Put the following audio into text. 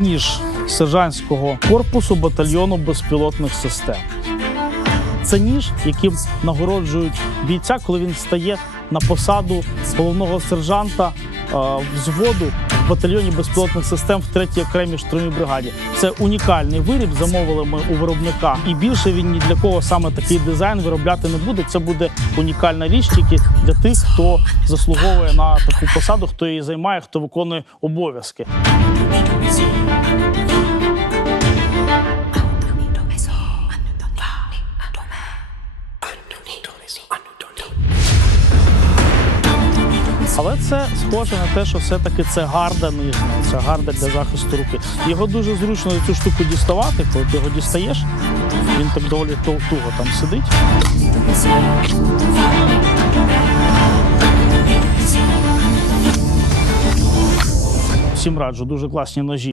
ніж сержантського корпусу батальйону безпілотних систем. Це ніж, яким нагороджують бійця, коли він стає на посаду головного сержанта е, взводу в батальйоні безпілотних систем в 3-й окремій штурмій бригаді. Це унікальний виріб. Замовили ми у виробника, і більше він ні для кого саме такий дизайн виробляти не буде. Це буде унікальна річ тільки для тих, хто заслуговує на таку посаду, хто її займає, хто виконує обов'язки. Але це схоже на те, що все-таки це гарда нижня, це гарда для захисту руки. Його дуже зручно цю штуку діставати, коли ти його дістаєш, він так доволі ту- туго там сидить. Всім раджу, дуже класні ножі.